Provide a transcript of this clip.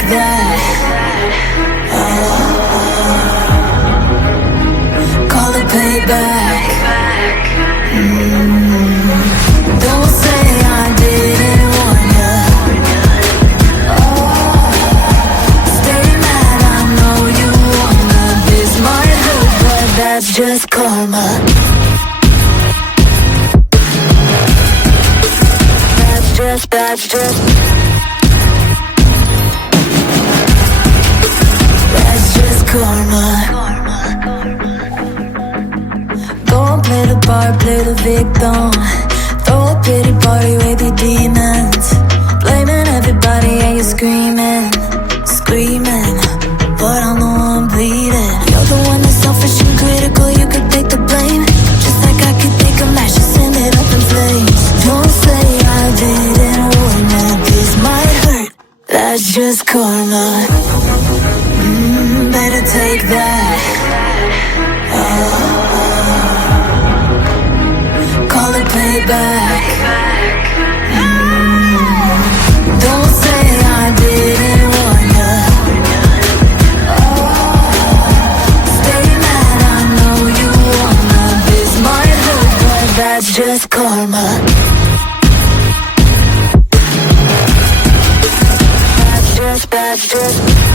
take that. Call it payback. Don't say I didn't warn ya. Stay mad, I know you wanna. This might hurt, but that's just karma. That's just karma. Don't play the part, play the victim. Throw a pity party with your demons. Blaming everybody and you're screaming, but I'm the one bleeding. You're the one that's selfish and critical, you could take the blame. Just like I could take a match and send it up in flames. Don't say I didn't warn ya, this might hurt, that's just karma. Better take that. Call it payback. Don't say I didn't warn ya. Stay mad, I know you wanna. This might hurt, but that's just karma. That's just